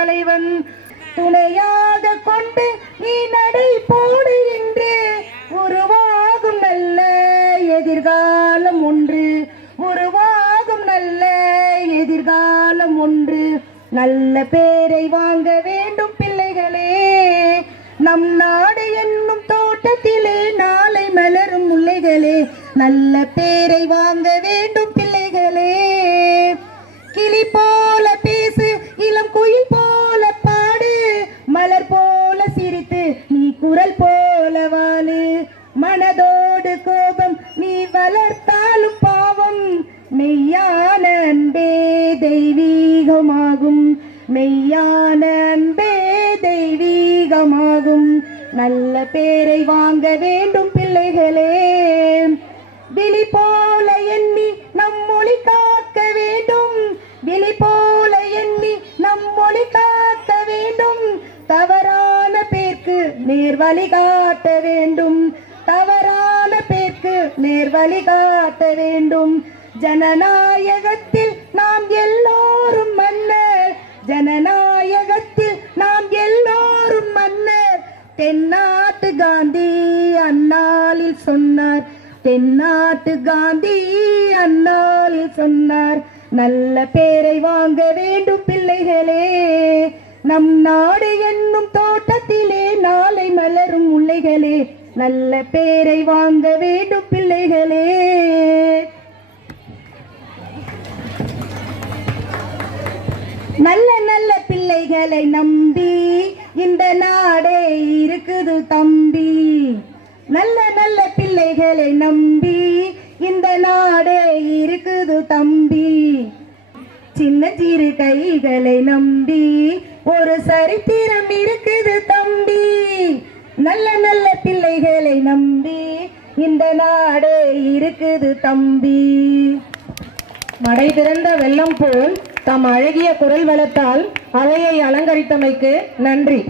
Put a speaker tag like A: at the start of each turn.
A: தலைவன் துணையாக கொண்டு நீ நடை போடு என்று உருவாகும் நல்ல எதிர்காலம் ஒன்று. உருவாகும் நல்ல எதிர்காலம் ஒன்று. நல்ல பேரை வாங்க வேண்டும் பிள்ளைகளே. நம் நாடு என்னும் தோட்டத்திலே நாளை மலரும் முல்லைகளே. நல்ல பேரை வாங்க வேண்டும் பிள்ளைகளே. கிளி போல மனதோடு கோபம் நீ வளர்த்தாலும் பாவம். மெய்யான அன்பே தெய்வீகமாகும். மெய்யான அன்பே தெய்வீகமாகும். நல்ல பேரை வாங்க வேண்டும் பிள்ளைகளே. விழி போல எண்ணி நம் மொழி காக்க வேண்டும். விழி போல எண்ணி நம் மொழி காக்க வேண்டும். தவறான பேர்க்கு நேர் வழி காட்ட வேண்டும். நேர் வழி காட்ட வேண்டும். ஜனநாயகத்தில் நாம் எல்லோரும் மன்னர். ஜனநாயகத்தில் நாம் எல்லோரும் மன்னர். தென்னாட்டு காந்தி அந்நாளில் சொன்னார். தென்னாட்டு காந்தி அந்நாளில் சொன்னார். நல்ல பேரை வாங்க வேண்டும் பிள்ளைகளே. நம் நாடு என்னும் தோட்டத்திலே நாளை மலரும் முல்லைகளே. நல்ல பேரை வாங்க வேண்டும் பிள்ளைகளே. நல்ல நல்ல பிள்ளைகளை நம்பி இந்த நாடே இருக்குது தம்பி. நல்ல நல்ல பிள்ளைகளை நம்பி இந்த நாடே இருக்குது தம்பி. சின்ன சிறு கைகளை நம்பி ஒரு சரித்திரம் இருக்குது தம்பி. நல்ல நல்ல பிள்ளைகளை நம்பி இந்த நாடே இருக்குது தம்பி. மடை திறந்த வெள்ளம் போல் தம் அழகிய குரல் வளத்தால் அவையை அலங்கரித்தமைக்கு நன்றி.